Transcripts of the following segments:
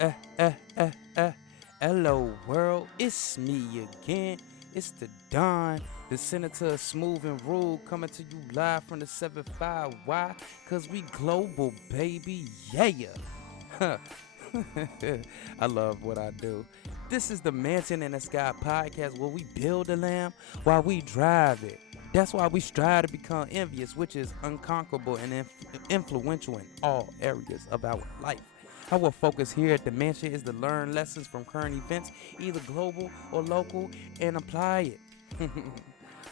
Eh, eh, eh, eh. Hello, world. It's me again. It's the Don, the Senator of Smooth and Rule, coming to you live from the 7-5. Why? Because we global, baby. Yeah. Huh. I love what I do. This is the Mansion in the Sky podcast where we build the lamb while we drive it. That's why we strive to become envious, which is unconquerable and influential in all areas of our life. Our focus here at the Mansion is to learn lessons from current events, either global or local, and apply it.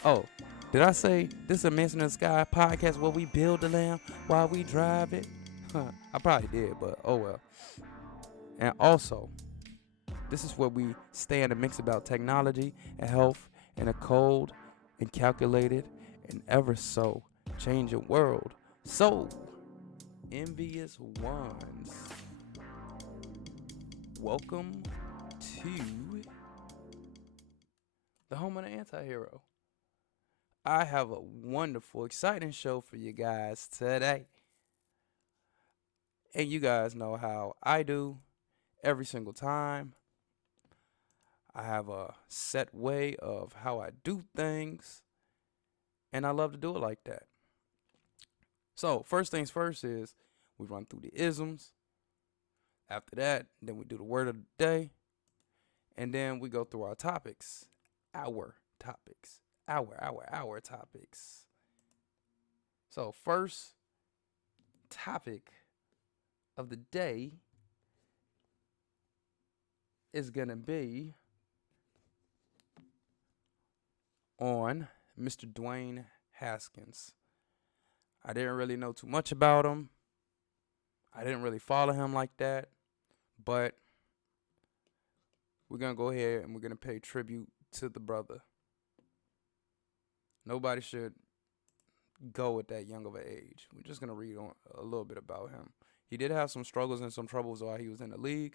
Oh, did I say this is a Mansion in the Sky podcast where we build the lamb while we drive it? I probably did, but oh well. And also, this is where we stay in the mix about technology and health in a cold and calculated and ever so changing world. So, envious ones, welcome to the home of the anti-hero. I have a wonderful, exciting show for you guys today. And you guys know how I do every single time. I have a set way of how I do things, and I love to do it like that. So, first things first is we run through the isms. After that, then we do the word of the day, and then we go through our topics. Our topics. Our topics. So, first topic of the day is going to be on Mr. Dwayne Haskins. I didn't really know too much about him. I didn't really follow him like that, but we're going to go ahead and we're going to pay tribute to the brother. Nobody should go at that young of an age. We're just going to read on a little bit about him. He did have some struggles and some troubles while he was in the league,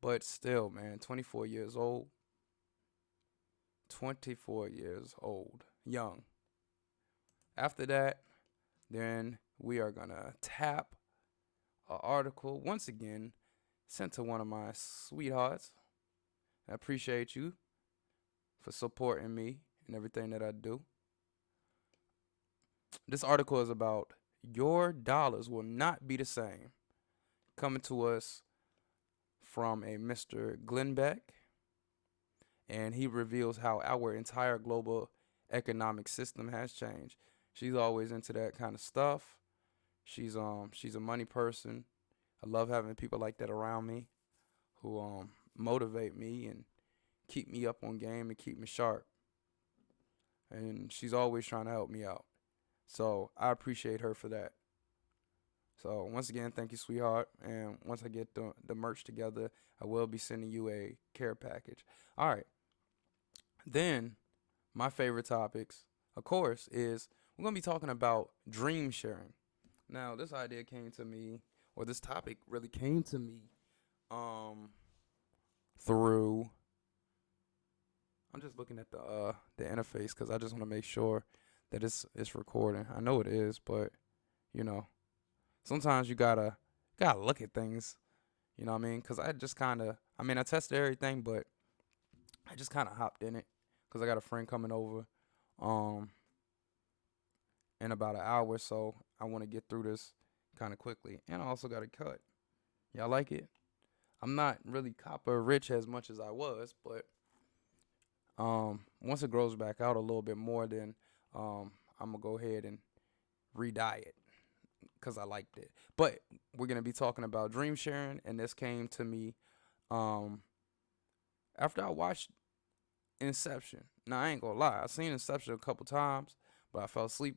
but still, man, 24 years old. 24 years old. Young. After that, then we are going to tap an article, once again, sent to one of my sweethearts. I appreciate you for supporting me and everything that I do. This article is about your dollars will not be the same. Coming to us from a Mr. Glenbeck, and he reveals how our entire global economic system has changed. She's always into that kind of stuff. She's a money person. I love having people like that around me who motivate me and keep me up on game and keep me sharp. And she's always trying to help me out. So I appreciate her for that. So once again, thank you, sweetheart. And once I get the merch together, I will be sending you a care package. All right. Then my favorite topics, of course, is we're gonna be talking about dream sharing. Now, this idea came to me, or this topic really came to me, um, through. I'm just looking at the interface because I just want to make sure that it's recording. I know it is, but you know, sometimes you gotta look at things. You know what I mean? Because I just kind of, I tested everything, but I just kind of hopped in it because I got a friend coming over, um, in about an hour, so I want to get through this kind of quickly, and I also got a cut. Y'all like it? I'm not really copper rich as much as I was, but once it grows back out a little bit more, then I'm gonna go ahead and re-dye it because I liked it. But we're gonna be talking about dream sharing, and this came to me um, after I watched Inception. Now I ain't gonna lie, I seen Inception a couple times, but I fell asleep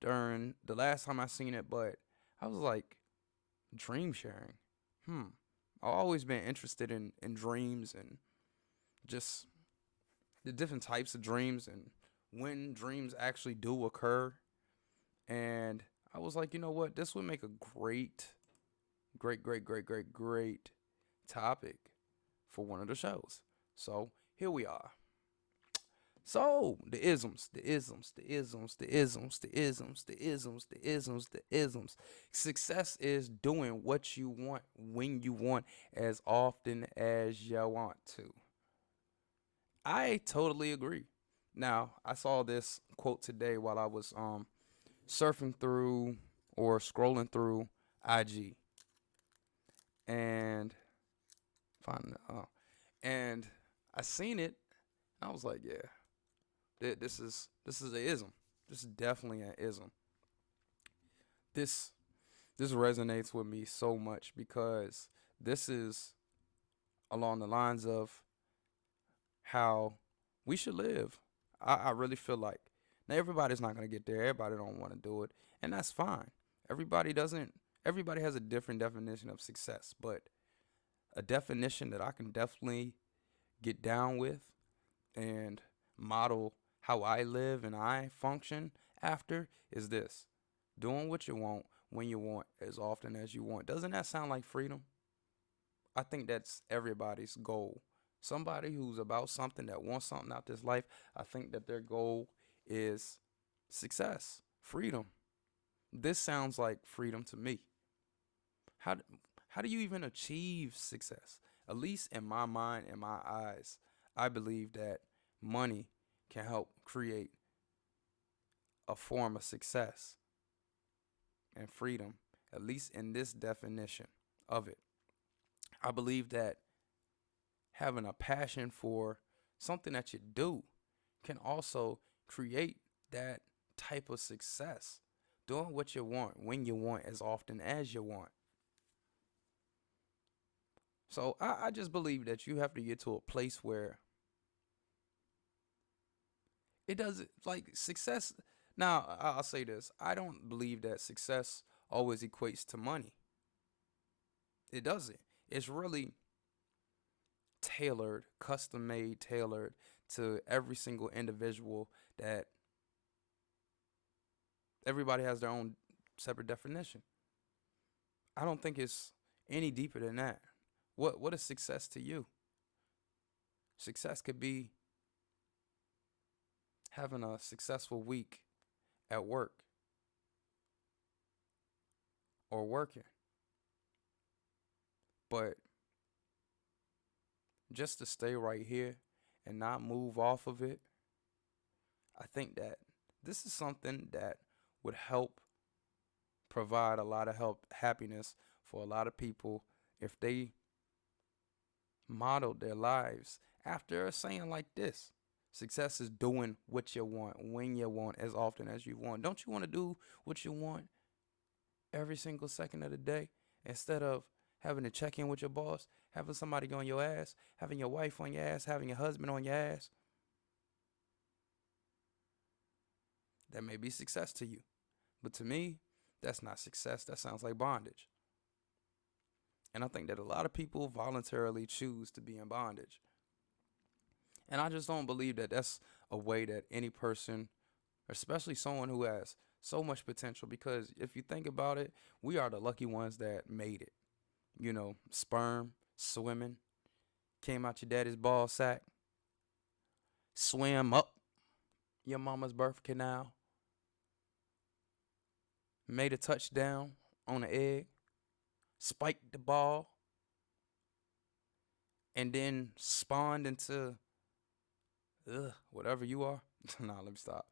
during the last time I seen it. But I was like, dream sharing. I've always been interested in dreams and just the different types of dreams and when dreams actually do occur. And I was like, you know what? This would make a great topic for one of the shows. So here we are. So the isms, the isms, the isms, the isms, the isms, the isms, the isms, the isms. Success is doing what you want when you want as often as you want to. I totally agree. Now, I saw this quote today while I was surfing through or scrolling through IG and find and I seen it. I was like, yeah, this is a ism. This is definitely an ism. This this resonates with me so much because this is along the lines of how we should live. I really feel like now everybody's not gonna get there. Everybody don't want to do it, and that's fine. Everybody doesn't. Everybody has a different definition of success, but a definition that I can definitely get down with and model how I live and I function after is this: doing what you want when you want as often as you want. Doesn't that sound like freedom? I think that's everybody's goal. Somebody who's about something that wants something out this life, I think that their goal is success, freedom. This sounds like freedom to me. How do, how do you even achieve success? At least in my mind, in my eyes, I believe that money can help create a form of success and freedom, at least in this definition of it. I believe that having a passion for something that you do can also create that type of success. Doing what you want when you want as often as you want. So I just believe that you have to get to a place where it doesn't like success. Now, I'll say this: I don't believe that success always equates to money. It doesn't. It's really tailored, custom made, tailored to every single individual that everybody has their own separate definition. I don't think it's any deeper than that. What is success to you? Success could be having a successful week at work or working. But just to stay right here and not move off of it, I think that this is something that would help provide a lot of happiness for a lot of people if they modeled their lives after a saying like this. Success is doing what you want, when you want, as often as you want. Don't you want to do what you want every single second of the day instead of having to check in with your boss, having somebody go on your ass, having your wife on your ass, having your husband on your ass? That may be success to you. But to me, that's not success. That sounds like bondage. And I think that a lot of people voluntarily choose to be in bondage. And I just don't believe that that's a way that any person, especially someone who has so much potential, because if you think about it, we are the lucky ones that made it. You know, sperm, swimming, came out your daddy's ball sack, swam up your mama's birth canal, made a touchdown on an egg, spiked the ball, and then spawned into whatever you are. Nah, let me stop.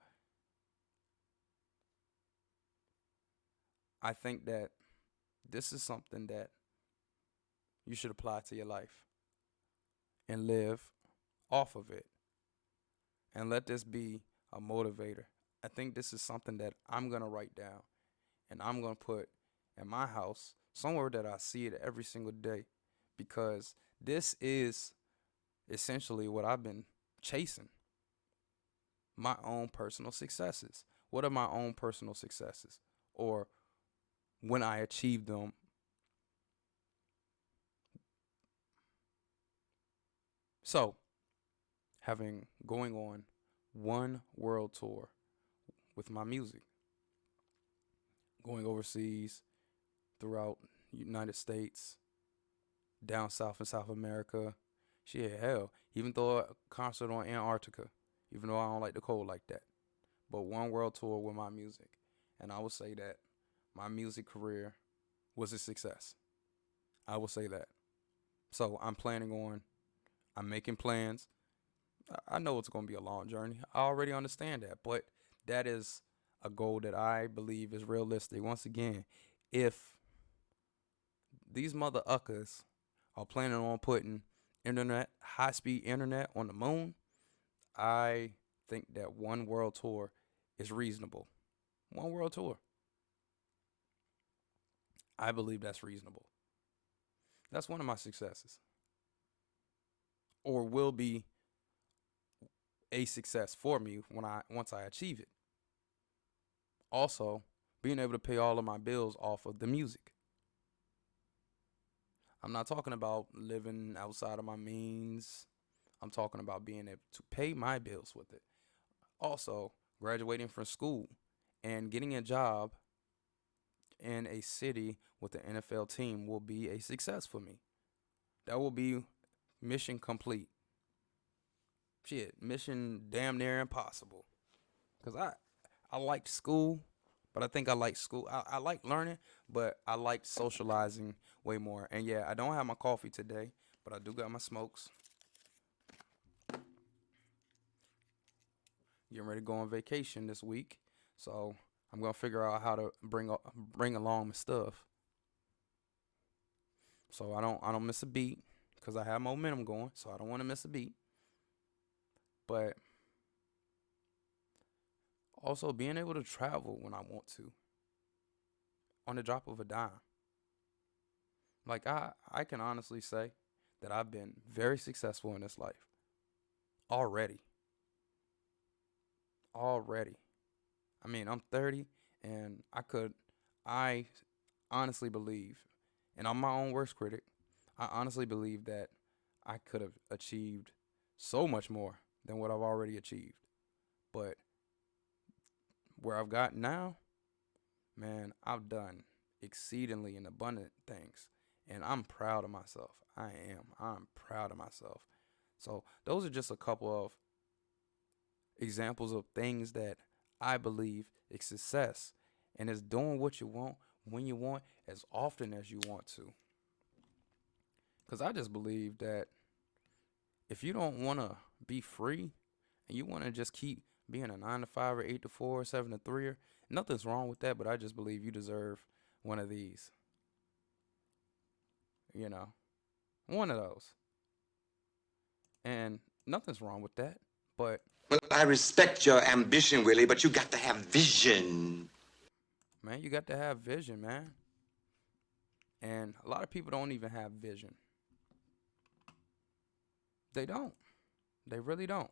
I think that this is something that you should apply to your life and live off of it and let this be a motivator. I think this is something that I'm going to write down and I'm going to put in my house somewhere that I see it every single day because this is essentially what I've been chasing, my own personal successes. What are my own personal successes? Or when I achieve them, so having going on one world tour with my music, going overseas throughout United States, down south in South America. Shit, hell, even throw a concert on Antarctica. even though I don't like the cold like that. But one world tour with my music. And I will say that my music career was a success. I will say that. So I'm making plans. I know it's going to be a long journey. I already understand that. But that is a goal that I believe is realistic. Once again, if these mother uckers are planning on putting high speed internet on the moon, I think that one world tour is reasonable. One world tour. I believe that's reasonable. That's one of my successes, or will be a success for me once I achieve it. Also, being able to pay all of my bills off of the music. I'm not talking about living outside of my means. I'm talking about being able to pay my bills with it. Also, graduating from school and getting a job in a city with an NFL team will be a success for me. That will be mission complete. Shit, mission damn near impossible. Cause I liked school, but I think I like school. I like learning, but I like socializing way more. And yeah, I don't have my coffee today, but I do got my smokes. Getting ready to go on vacation this week, so I'm gonna figure out how to bring along my stuff, so I don't miss a beat, cause I have momentum going, so I don't want to miss a beat. But also being able to travel when I want to, on the drop of a dime. Like I can honestly say that I've been very successful in this life already. Already. I mean, I'm 30 and I honestly believe, and I'm my own worst critic, I honestly believe that I could have achieved so much more than what I've already achieved. But where I've gotten now, man, I've done exceedingly and abundant things. And I'm proud of myself. I am. I'm proud of myself. So those are just a couple of examples of things that I believe is success. And it's doing what you want, when you want, as often as you want to. Because I just believe that if you don't want to be free and you want to just keep being a 9 to 5 or 8 to 4 or 7 to 3, nothing's wrong with that, but I just believe you deserve one of these. You know, one of those. And nothing's wrong with that, but Well, I respect your ambition, Willie, but you got to have vision. man, you got to have vision, man. And a lot of people don't even have vision. They don't. They really don't.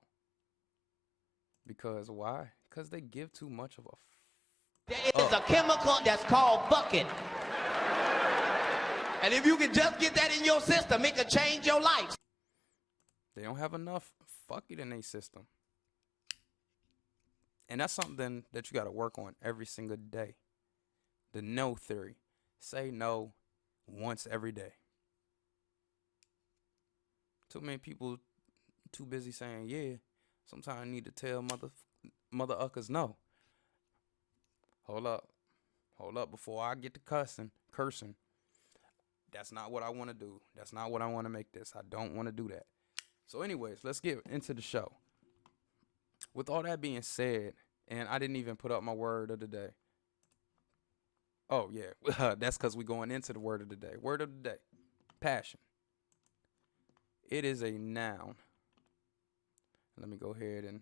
Because why? Because they give too much of a There is a chemical that's called bucket. And if you can just get that in your system, it can change your life. They don't have enough fuck it in their system. And that's something that you got to work on every single day. The no theory. Say no once every day. Too many people too busy saying, yeah, sometimes I need to tell mother uckers no. Hold up before I get to cursing. That's not what I want to do. That's not what I want to make this. I don't want to do that. So anyways, let's get into the show. With all that being said, and I didn't even put up my word of the day. Oh, yeah. That's because we're going into the word of the day. Word of the day. Passion. It is a noun. Let me go ahead and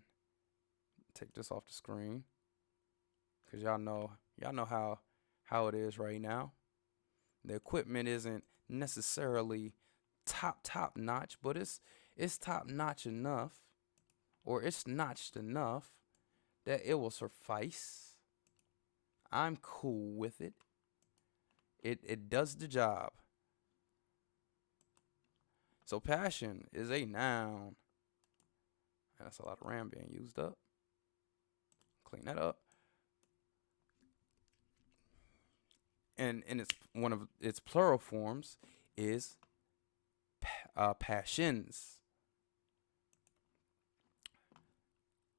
take this off the screen. Because y'all know how it is right now. The equipment isn't necessarily top notch, but it's top notch enough, or it's notched enough that it will suffice. I'm cool with it. It does the job. So passion is a noun. That's a lot of RAM being used up. Clean that up. And it's one of its plural forms is passions.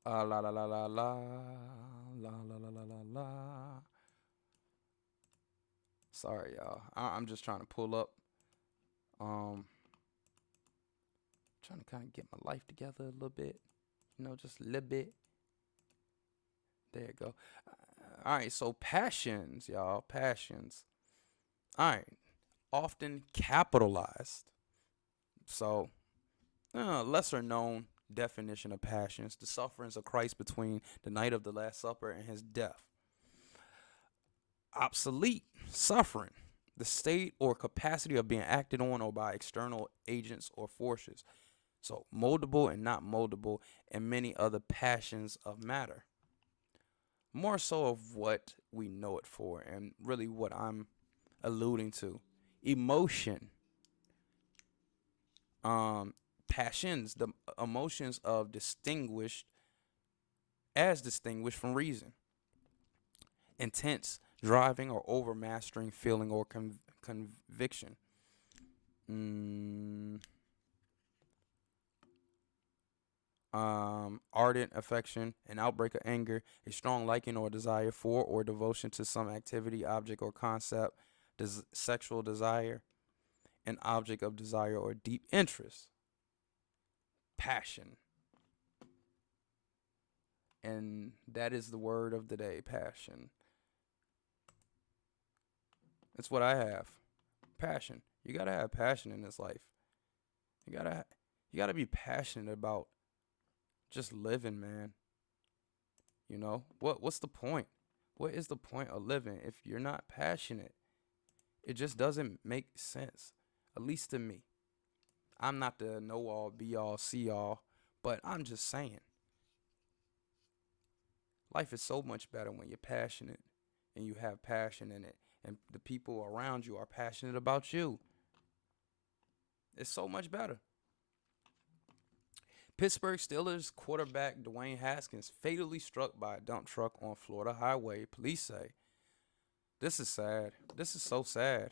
La la la la la la la la la la la. Sorry, y'all. I'm just trying to pull up. Trying to kind of get my life together a little bit. Just a little bit. There you go. All right, so passions, y'all. Passions. All right. Often capitalized. So, lesser known definition of passions: the sufferings of Christ between the night of the Last Supper and his death. Obsolete suffering: the state or capacity of being acted on or by external agents or forces. So, moldable and not moldable, and many other passions of matter. More so of what we know it for, and really what I'm alluding to. Emotion. Passions, the emotions of distinguished from reason. Intense driving or overmastering feeling or conviction. Ardent affection, an outbreak of anger, a strong liking or desire for or devotion to some activity, object, or concept, sexual desire, an object of desire or deep interest. Passion. And that is the word of the day: passion. It's what I have. Passion. You gotta have passion in this life. You gotta be passionate about just living, man. What's the point? What is the point of living if you're not passionate? It just doesn't make sense. At least to me. I'm not the know all, be all, see all, but I'm just saying. Life is so much better when you're passionate and you have passion in it, and the people around you are passionate about you. It's so much better. Pittsburgh Steelers quarterback Dwayne Haskins fatally struck by a dump truck on Florida highway, police say. This is sad. This is so sad.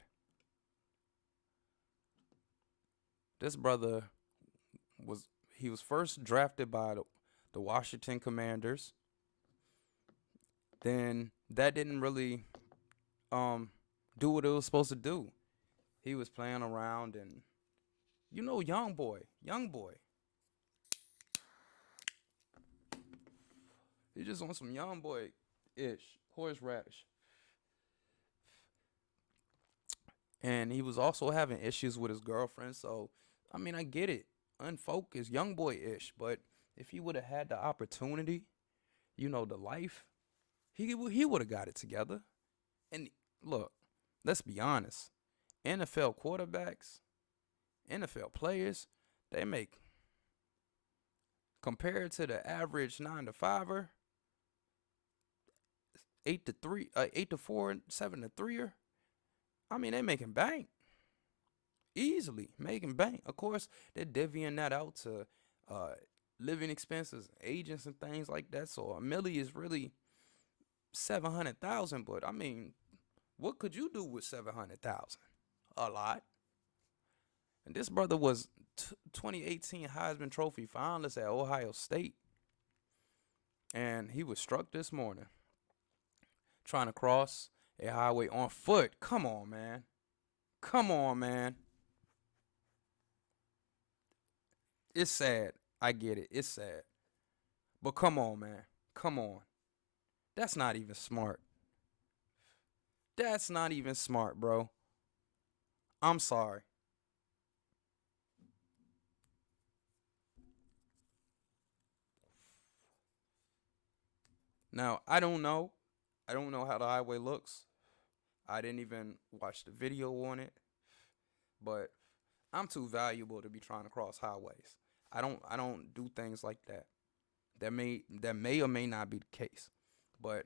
This brother was first drafted by the Washington Commanders. Then that didn't really do what it was supposed to do. He was playing around and young boy. He just on some young boy-ish, horseradish. And he was also having issues with his girlfriend. So, I get it. Unfocused, young boy-ish. But if he would have had the opportunity, the life, he would have got it together. And look, let's be honest. NFL quarterbacks, NFL players, they make, compared to the average 9 to 5er, 8 to 3, 8 to 4, 7 to 3er. They making bank. Easily making bank. Of course, they're divvying that out to living expenses, agents, and things like that. So $1 million is really 700,000. But what could you do with 700,000? A lot. And this brother was 2018 Heisman Trophy finalist at Ohio State, and he was struck this morning trying to cross a highway on foot. Come on, man. It's sad. I get it. It's sad. But come on, man. Come on. That's not even smart. That's not even smart, bro. I'm sorry. Now, I don't know. I don't know how the highway looks. I didn't even watch the video on it. But I'm too valuable to be trying to cross highways. I don't do things like that. That may or may not be the case. But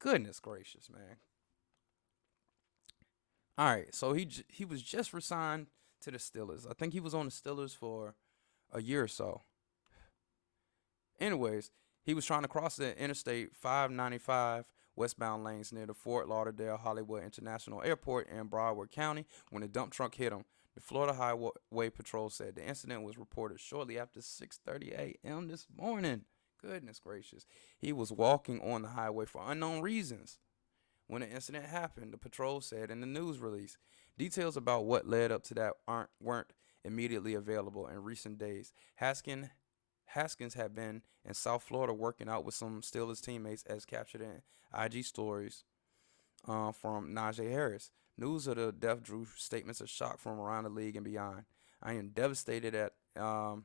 goodness gracious, man. All right, so he was just resigned to the Steelers. I think he was on the Steelers for a year or so. Anyways, he was trying to cross the Interstate 595 westbound lanes near the Fort Lauderdale Hollywood International Airport in Broward County when a dump truck hit him. The Florida Highway Patrol said the incident was reported shortly after 6:30 a.m. this morning. Goodness gracious. He was walking on the highway for unknown reasons. When the incident happened, the patrol said in the news release. Details about what led up to that weren't immediately available in recent days. Haskins had been in South Florida working out with some Steelers teammates, as captured in IG stories from Najee Harris. News of the death drew statements of shock from around the league and beyond. I am devastated at I'm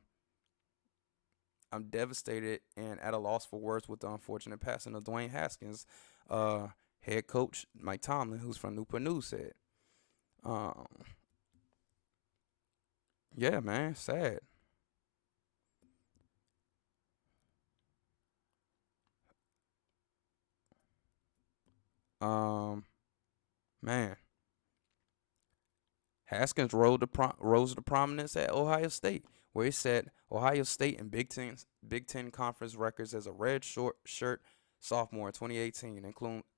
devastated and at a loss for words with the unfortunate passing of Dwayne Haskins. Head coach Mike Tomlin, who's from Newport News, said. Yeah, man, sad. Man, Haskins rose to prominence at Ohio State, where he set Ohio State and Big Ten conference records as a red shirt sophomore in 2018,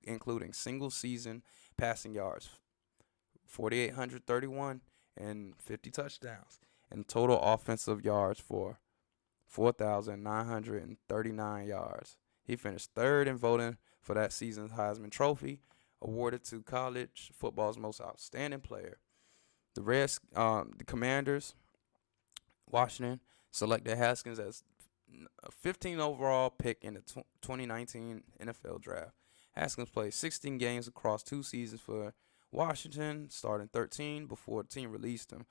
including single season passing yards, 4,831 and 50 touchdowns, and total offensive yards for 4,939 yards. He finished third in voting for that season's Heisman Trophy, awarded to college football's most outstanding player. The Commanders, Washington, selected Haskins as a 15 overall pick in the 2019 NFL Draft. Haskins played 16 games across 2 seasons for Washington, starting 13 before the team released him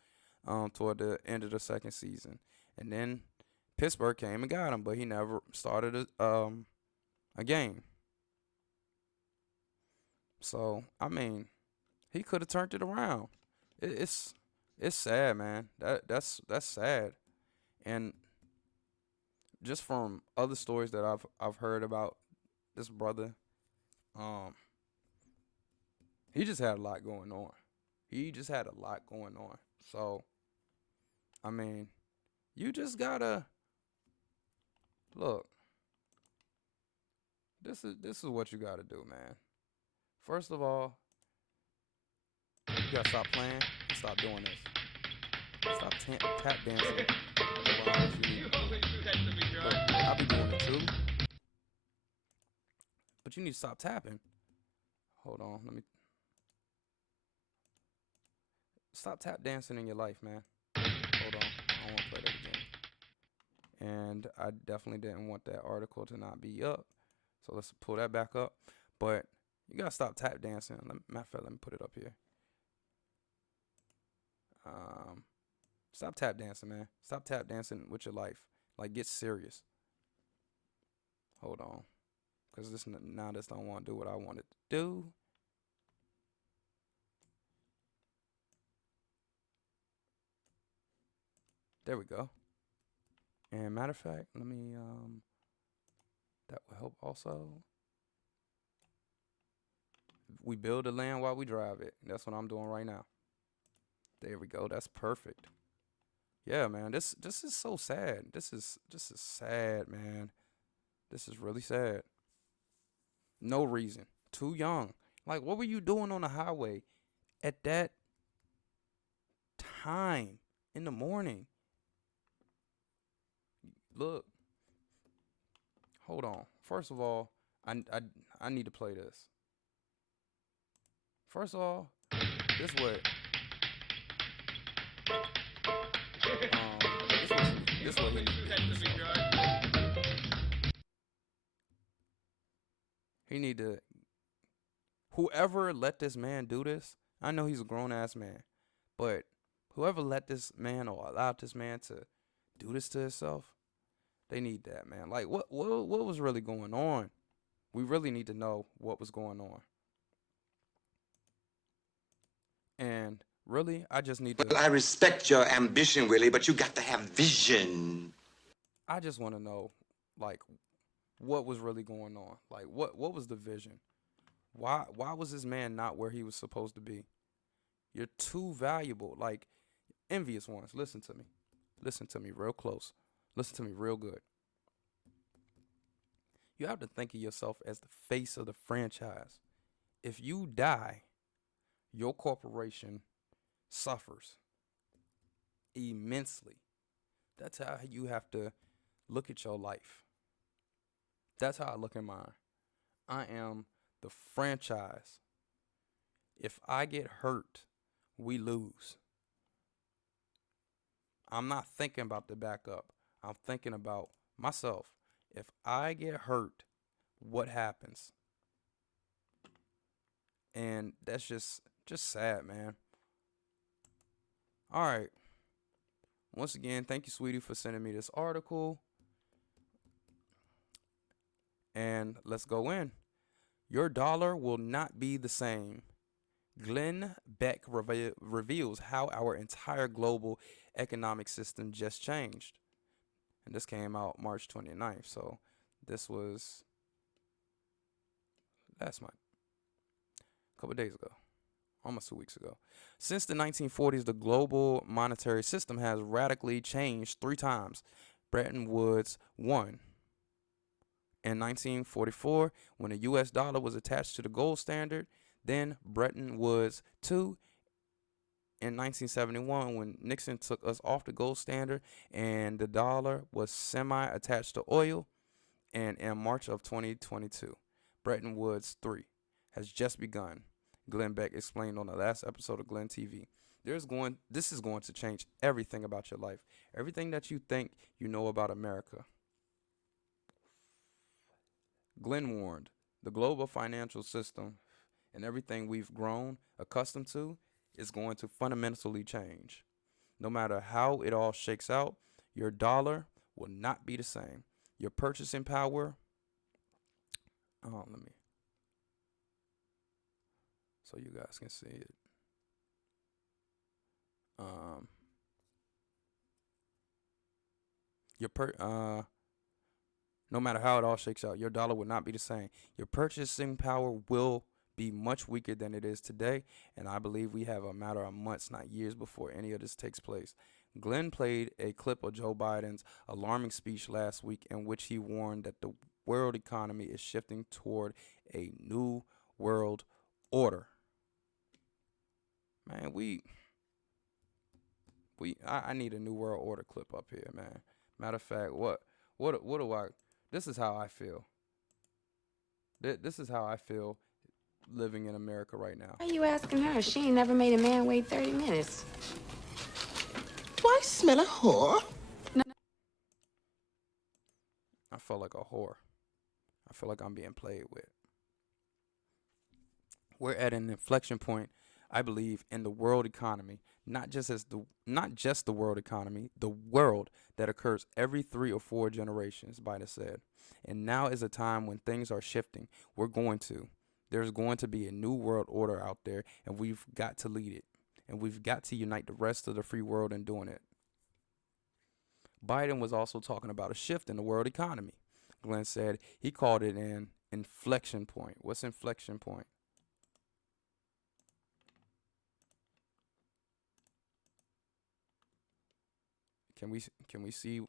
toward the end of the second season. And then Pittsburgh came and got him, but he never started a game. So, I mean, he could have turned it around. It's sad, man. That's sad. And just from other stories that I've heard about this brother, he just had a lot going on. So, I mean, you just gotta look. This is what you gotta do, man. First of all, you gotta stop playing and stop doing this. Stop tap dancing. Look, I'll be doing it too. But you need to stop tapping. Hold on, let me. Stop tap dancing in your life, man. Hold on, I won't play that again. And I definitely didn't want that article to not be up. So let's pull that back up. But you gotta stop tap dancing. Matter of fact, let me put it up here. Stop tap dancing, man. Stop tap dancing with your life. Like, get serious. Hold on, cause this don't want to do what I want it to do. There we go. And matter of fact, let me that will help also. We build the land while we drive it. That's what I'm doing right now. There we go. That's perfect. Yeah, man. This is so sad. This is sad, man. This is really sad. No reason. Too young. Like, what were you doing on the highway at that time in the morning? Look. Hold on. First of all, I need to play this. First of all, this what this what he need to. Whoever let this man do this, I know he's a grown ass man, but whoever let this man or allowed this man to do this to himself, they need that, man. Like, what was really going on? We really need to know what was going on. And really, I just need to. Well, I respect your ambition, Willie, but you got to have vision. I just want to know, like, what was really going on? Like, what was the vision? Why was this man not where he was supposed to be? You're too valuable. Like, envious ones, listen to me. Listen to me real close. Listen to me real good. You have to think of yourself as the face of the franchise. If you die, your corporation suffers immensely. That's how you have to look at your life. That's how I look at mine. I am the franchise. If I get hurt, we lose. I'm not thinking about the backup. I'm thinking about myself. If I get hurt, what happens? And that's just sad, man. All right. Once again, thank you, sweetie, for sending me this article. And let's go in. Your dollar will not be the same. Glenn Beck reveals how our entire global economic system just changed. And this came out March 29th. So this was last month, a couple days ago, almost 2 weeks ago. Since the 1940s, the global monetary system has radically changed 3 times. Bretton Woods 1. In 1944, when the U.S. dollar was attached to the gold standard, then Bretton Woods 2 in 1971, when Nixon took us off the gold standard and the dollar was semi-attached to oil, and in March of 2022, Bretton Woods 3 has just begun. Glenn Beck explained on the last episode of Glenn TV. This is going to change everything about your life, everything that you think you know about America. Glenn warned, the global financial system and everything we've grown accustomed to is going to fundamentally change. No matter how it all shakes out, your dollar will not be the same. Your purchasing power, let me, so you guys can see it. No matter how it all shakes out, your dollar will not be the same. Your purchasing power will be much weaker than it is today, and I believe we have a matter of months, not years, before any of this takes place. Glenn played a clip of Joe Biden's alarming speech last week in which he warned that the world economy is shifting toward a new world order. Man, I need a new world order clip up here, man. Matter of fact, what do I? This is how I feel. This is how I feel living in America right now. Why are you asking her? She ain't never made a man wait 30 minutes. Do I smell a whore? I feel like a whore. I feel like I'm being played with. We're at an inflection point, I believe, in the world economy, not just the world economy, the world that occurs every 3 or 4 generations, Biden said. And now is a time when things are shifting. There's going to be a new world order out there, and we've got to lead it. And we've got to unite the rest of the free world in doing it. Biden was also talking about a shift in the world economy. Glenn said he called it an inflection point. What's inflection point? Can we see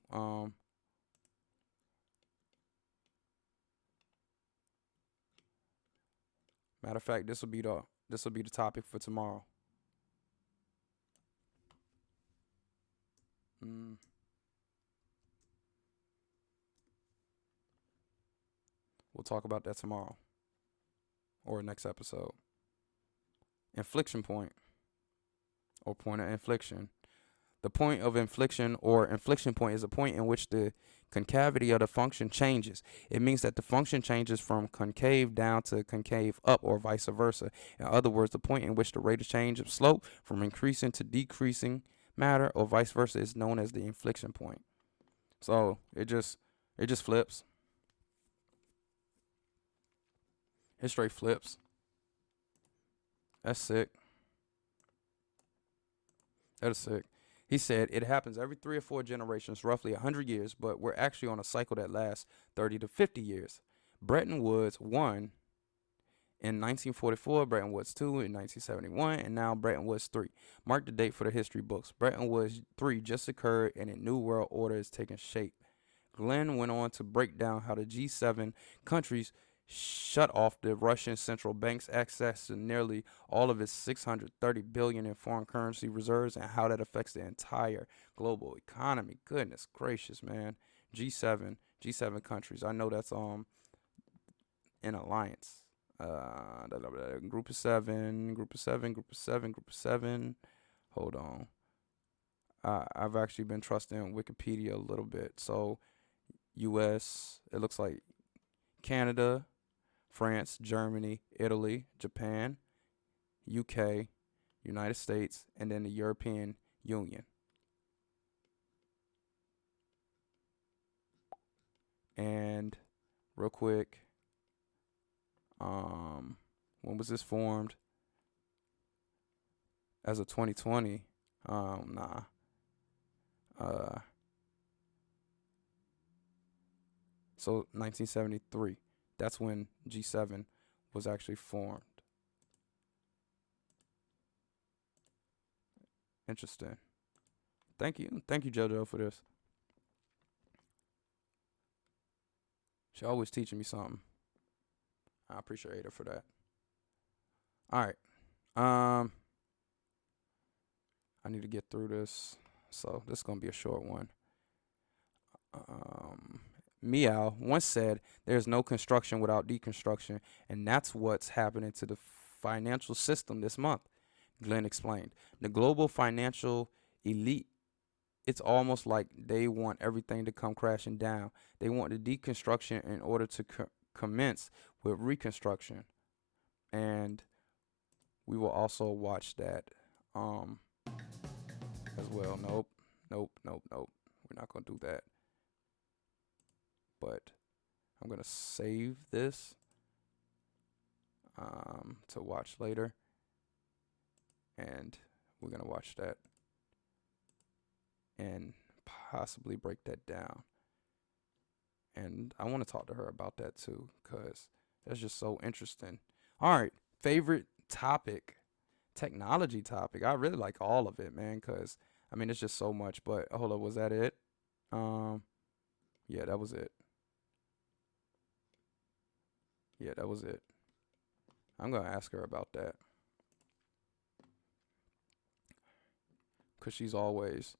matter of fact, this will be the topic for tomorrow. We'll talk about that tomorrow or next episode. Inflection point or point of inflection. The point of inflection or inflection point is a point in which the concavity of the function changes. It means that the function changes from concave down to concave up or vice versa. In other words, the point in which the rate of change of slope from increasing to decreasing matter or vice versa is known as the inflection point. So it just flips. It straight flips. That's sick. That is sick. He said it happens every 3 or 4 generations, roughly 100 years, but we're actually on a cycle that lasts 30 to 50 years. Bretton Woods 1 in 1944, Bretton Woods 2 in 1971, and now Bretton Woods 3. Mark the date for the history books. Bretton Woods 3 just occurred, and a new world order is taking shape. Glenn went on to break down how the G7 countries shut off the Russian central bank's access to nearly all of its $630 billion in foreign currency reserves and how that affects the entire global economy. Goodness gracious, man. G7 countries. I know that's an alliance. Group of seven, group of seven, group of seven, group of seven. Hold on. I've actually been trusting Wikipedia a little bit. So, U.S. It looks like Canada, France, Germany, Italy, Japan, UK, United States, and then the European Union. And real quick, when was this formed? As of 2020, nah. So 1973, that's when G7 was actually formed. Interesting. Thank you, JoJo, for this. She always teaching me something. I appreciate her for that. All right. I need to get through this, so this is gonna be a short one. Meow once said, "There's no construction without deconstruction, and that's what's happening to the financial system this month." Glenn explained. The global financial elite, it's almost like they want everything to come crashing down. They want the deconstruction in order to commence with reconstruction. And we will also watch that as well. Nope. We're not going to do that. But I'm going to save this to watch later. And we're going to watch that and possibly break that down. And I want to talk to her about that too, because that's just so interesting. All right, favorite topic, technology topic. I really like all of it, man, because, I mean, it's just so much. But hold up, was that it? Yeah, that was it. Yeah, that was it. I'm going to ask her about that. Because she's always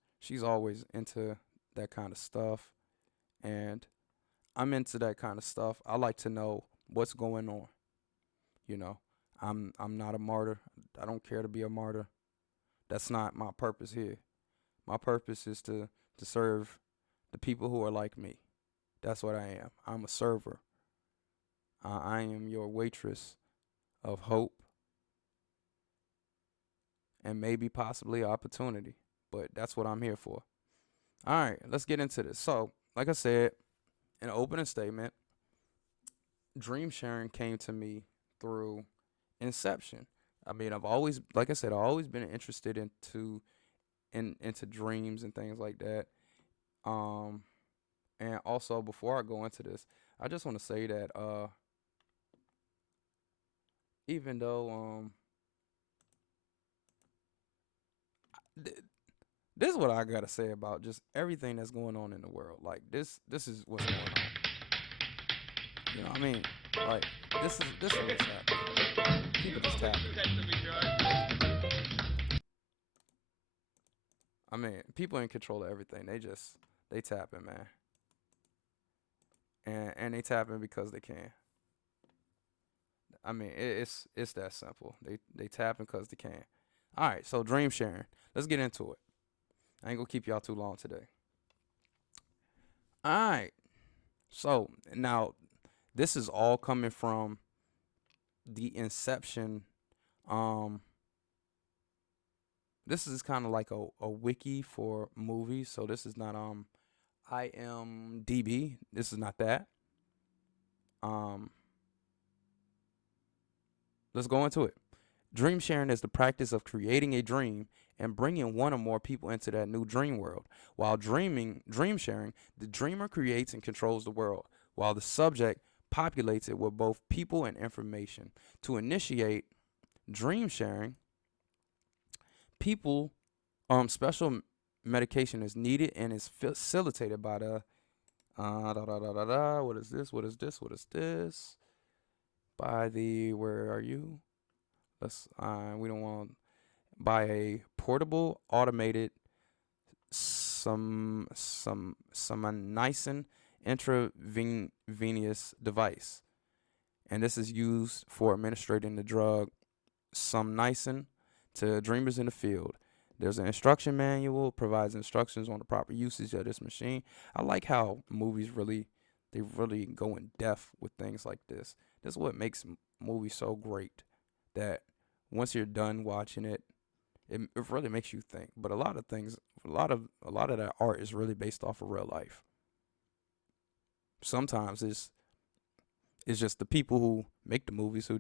into that kind of stuff. And I'm into that kind of stuff. I like to know what's going on. You know, I'm not a martyr. I don't care to be a martyr. That's not my purpose here. My purpose is to serve the people who are like me. That's what I am. I'm a server. I am your waitress of hope and maybe possibly opportunity. But that's what I'm here for. All right, let's get into this. So, like I said, in an opening statement, dream sharing came to me through Inception. I mean, I've always, like I said, I've always been interested into dreams and things like that. And also, before I go into this, I just want to say that even though this is what I gotta say about just everything that's going on in the world. Like this is what's going on. You know what I mean? Like this is what's happening. People just tapping. I mean, people in control of everything. They tapping, man. And they tapping because they can. I mean, it's that simple. They tapping because they can. All right, so dream sharing. Let's get into it. I ain't gonna keep y'all too long today. All right. So now, this is all coming from the Inception. This is kind of like a wiki for movies. So this is not IMDb. This is not that. Let's go into it. Dream sharing is the practice of creating a dream and bringing one or more people into that new dream world. While dream sharing, the dreamer creates and controls the world, while the subject populates it with both people and information. To initiate dream sharing, special medication is needed and is facilitated by the what is this? By the, where are you? We don't want, by a portable automated niacin intravenous device, and this is used for administering the drug niacin to dreamers in the field. There's an instruction manual, provides instructions on the proper usage of this machine. I like how movies really go in depth with things like this. This is what makes movies so great, that once you're done watching it, it really makes you think. But a lot of that art is really based off of real life. Sometimes it's just the people who make the movies who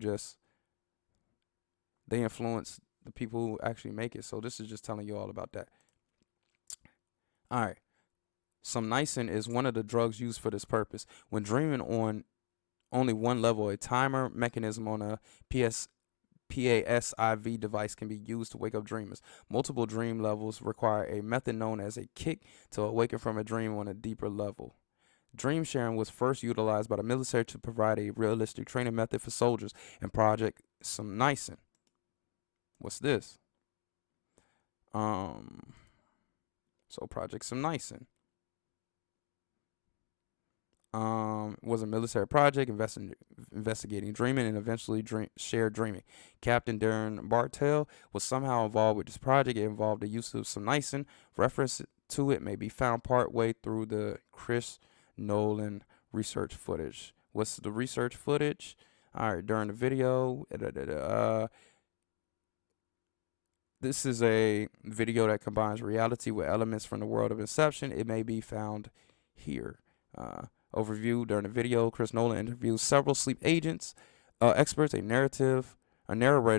they influence the people who actually make it. So this is just telling you all about that. All right. Niacin is one of the drugs used for this purpose. When dreaming on only one level, a timer mechanism on a PASIV device can be used to wake up dreamers. Multiple dream levels require a method known as a kick to awaken from a dream on a deeper level. Dream sharing was first utilized by the military to provide a realistic training method for soldiers in Project Niacin. What's this? Project Niacin. Was a military project investigating dreaming and eventually shared dreaming. Captain Darren Bartel was somehow involved with this project. It involved the use of niacin. Reference to it may be found partway through the Chris Nolan research footage. What's the research footage? All right, during the video, this is a video that combines reality with elements from the world of Inception. It may be found here. Overview. During the video, Chris Nolan interviews several sleep experts. A narrator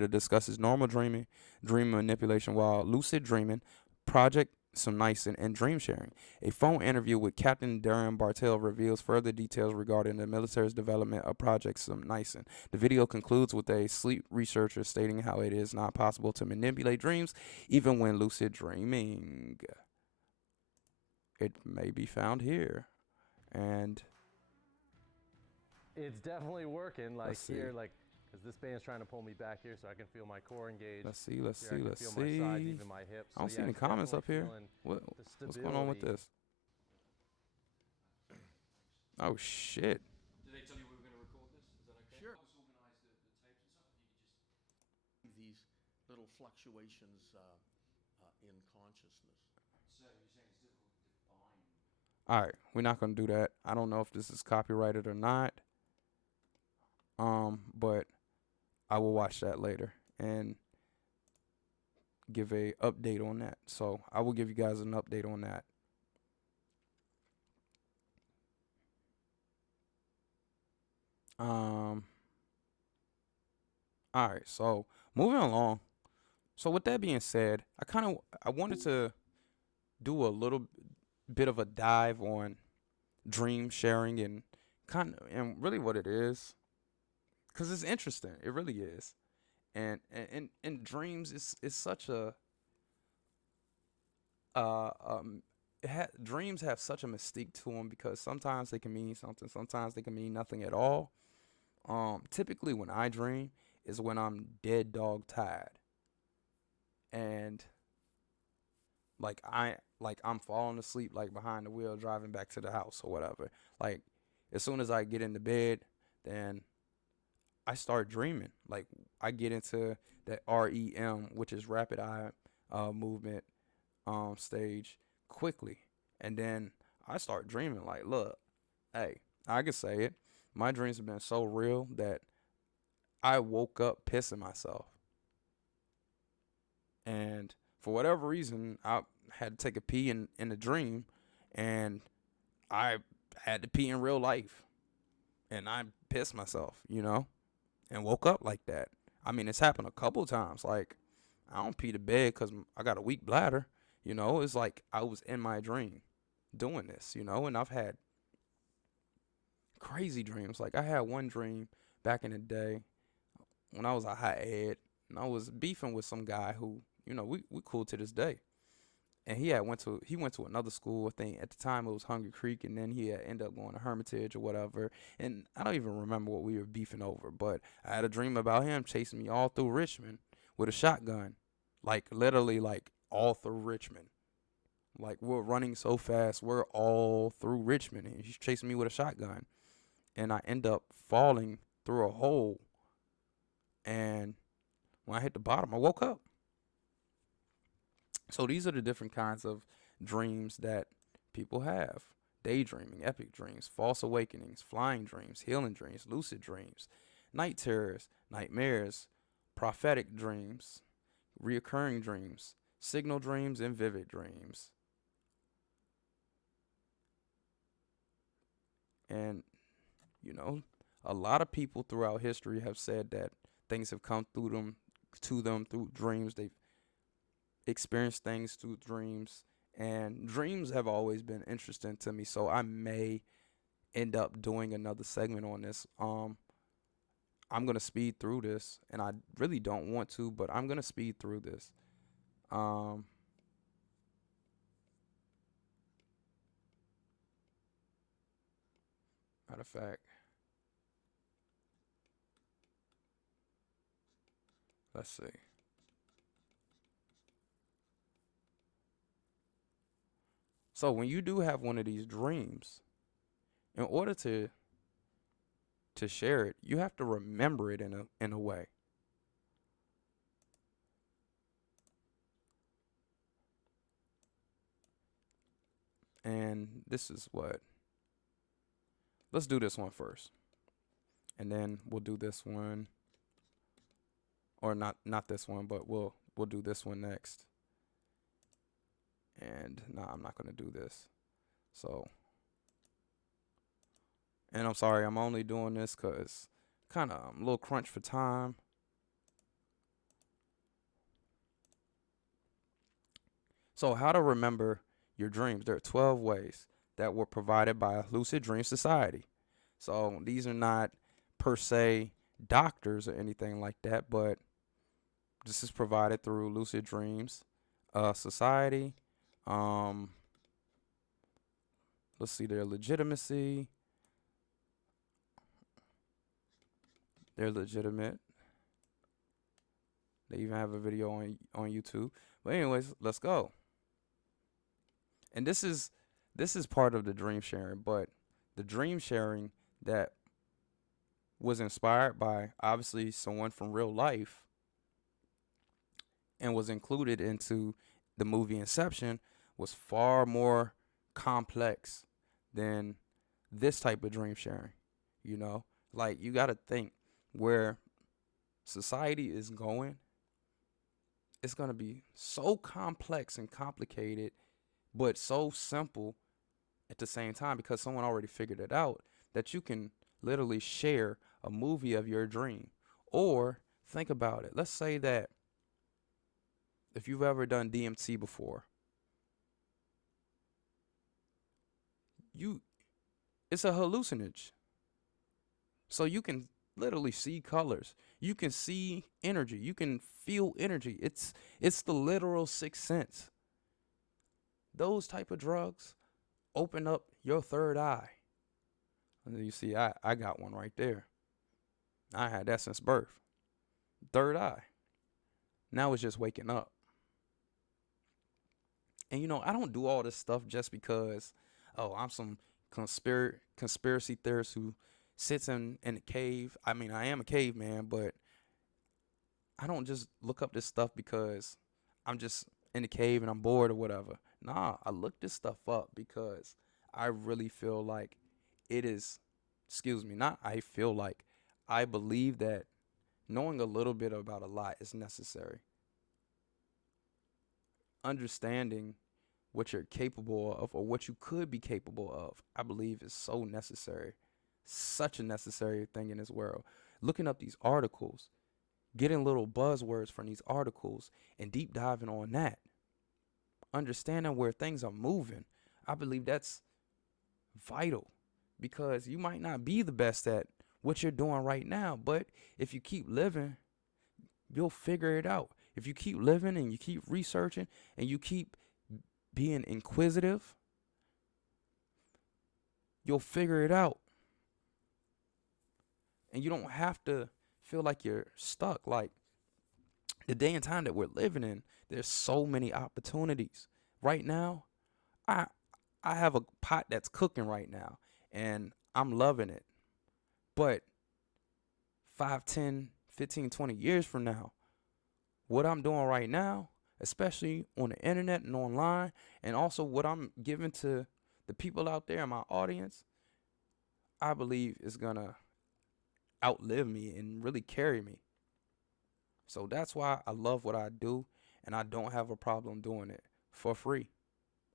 discusses normal dreaming, dream manipulation while lucid dreaming, Project Niacin, and dream sharing. A phone interview with Captain Darren Bartel reveals further details regarding the military's development of Project Niacin. The video concludes with a sleep researcher stating how it is not possible to manipulate dreams even when lucid dreaming. It may be found here. And it's definitely working. Like let's see. here, like, because this band's trying to pull me back here so I can feel my core engaged. Let's see. Here I can feel my sides, even my hips. I don't So, see any it's comments up definitely here. feeling What's going on with this? Oh shit. Did they tell you we were going to record this? Is that okay? Sure. Help us organize the tapes and stuff. If you could just. These little fluctuations in consciousness. So you're saying it's difficult to define. All right, we're not gonna do that. I don't know if this is copyrighted or not. But I will watch that later and give a update on that. So I will give you guys an update on that. All right, so moving along. So with that being said, I wanted to do a little bit of a dive on dream sharing and really what it is, because it's interesting. It really is. And dreams is such a dreams have such a mystique to them, because sometimes they can mean something, sometimes they can mean nothing at all. Typically when I dream is when I'm dead dog tired, and I'm falling asleep, like behind the wheel driving back to the house or whatever. Like as soon as I get into bed, then I start dreaming. Like I get into that REM, which is rapid eye movement stage, quickly, and then I start dreaming. Like, look, hey, I can say it. My dreams have been so real that I woke up pissing myself, and for whatever reason, I had to take a pee in a dream, and I had to pee in real life, and I pissed myself, and woke up like that. I mean, it's happened a couple times. Like, I don't pee to bed because I got a weak bladder. It's like I was in my dream doing this, and I've had crazy dreams. Like, I had one dream back in the day when I was a high ed, and I was beefing with some guy who, we cool to this day. And he went to another school. I think at the time it was Hungry Creek, and then he had ended up going to Hermitage or whatever. And I don't even remember what we were beefing over, but I had a dream about him chasing me all through Richmond with a shotgun, like literally like all through Richmond. Like, we're running so fast, we're all through Richmond, and he's chasing me with a shotgun. And I end up falling through a hole. And when I hit the bottom, I woke up. So these are the different kinds of dreams that people have. Daydreaming, epic dreams, false awakenings, flying dreams, healing dreams, lucid dreams, night terrors, nightmares, prophetic dreams, reoccurring dreams, signal dreams, and vivid dreams. And, you know, a lot of people throughout history have said that things have come through them to them through dreams. They've experienced things through dreams. And dreams have always been interesting to me, so I may end up doing another segment on this. I'm gonna speed through this, and I really don't want to, but I'm gonna speed through this. Matter of fact, let's see. So when you do have one of these dreams, in order to share it, you have to remember it in a way. And this is what. Let's do this one first. And then we'll do this one. Or not this one, but we'll do this one next. And I'm not going to do this. So, and I'm sorry, I'm only doing this because kind of I'm a little crunch for time. So, how to remember your dreams. There are 12 ways that were provided by Lucid Dream Society. So, these are not per se doctors or anything like that, but this is provided through Lucid Dreams Society. Let's see their legitimacy. They're legitimate. They even have a video on YouTube. But anyways, let's go. And this is part of the dream sharing, but the dream sharing that was inspired by obviously someone from real life and was included into the movie Inception was far more complex than this type of dream sharing. You know, like, you got to think where society is going. It's going to be so complex and complicated, but so simple at the same time, because someone already figured it out, that you can literally share a movie of your dream. Or think about it. Let's say that if you've ever done DMT before, it's a hallucinage. So you can literally see colors. You can see energy. You can feel energy. It's the literal sixth sense. Those type of drugs open up your third eye. And you see, I got one right there. I had that since birth. Third eye. Now it's just waking up. And, you know, I don't do all this stuff just because, I'm some conspiracy theorist who sits in a cave. I mean, I am a caveman, but I don't just look up this stuff because I'm just in the cave and I'm bored or whatever. Nah, I look this stuff up because I really feel like it is, I believe that knowing a little bit about a lot is necessary. Understanding what you're capable of, or what you could be capable of, I believe is so necessary. Such a necessary thing in this world. Looking up these articles, getting little buzzwords from these articles, and deep diving on that. Understanding where things are moving. I believe that's vital, because you might not be the best at what you're doing right now, but if you keep living, you'll figure it out. If you keep living and you keep researching and you keep being inquisitive, you'll figure it out. And you don't have to feel like you're stuck. Like, the day and time that we're living in, there's so many opportunities. Right now, I I have a pot that's cooking right now and I'm loving it. But 5, 10, 15, 20 years from now, what I'm doing right now, especially on the internet and online, and also what I'm giving to the people out there in my audience, I believe is gonna outlive me and really carry me. So that's why I love what I do and I don't have a problem doing it for free.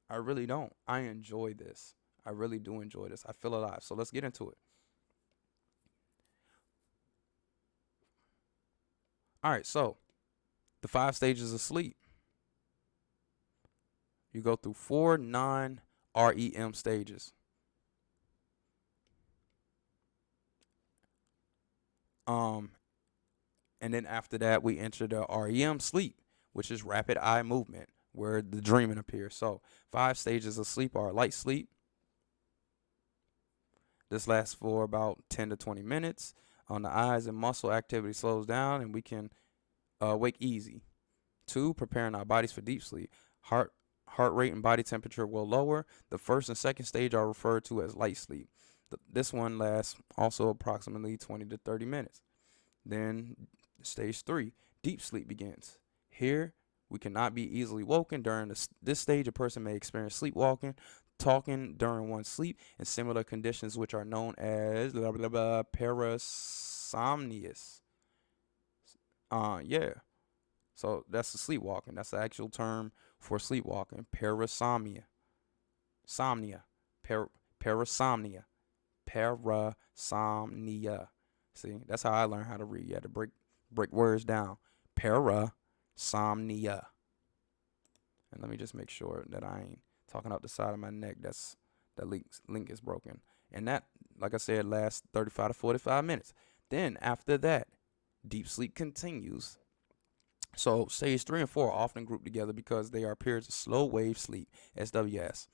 I really don't. I enjoy this. I really do enjoy this. I feel alive. So let's get into it. All right, so the 5 stages of sleep. You go through 4 non-REM stages. Um, and then after that, we enter the REM sleep, which is rapid eye movement, where the dreaming appears. So 5 stages of sleep are light sleep. This lasts for about 10 to 20 minutes. On the eyes and muscle activity slows down, and we can wake easy. 2, preparing our bodies for deep sleep. Heart rate and body temperature will lower. The first and second stage are referred to as light sleep. This one lasts also approximately 20 to 30 minutes. Then stage 3, deep sleep begins. Here, we cannot be easily woken. During this stage, a person may experience sleepwalking, talking during one's sleep, and similar conditions which are known as blah, blah, blah, parasomnias. Yeah. So that's the sleepwalking. That's the actual term for sleepwalking. Parasomnia. Somnia. Parasomnia. Parasomnia. See, that's how I learned how to read. You had to break words down. Parasomnia. And let me just make sure that I ain't talking out the side of my neck. That link is broken. And that, like I said, lasts 35 to 45 minutes. Then after that, deep sleep continues. So stage 3 and 4 are often grouped together because they are periods of slow wave sleep, SWS.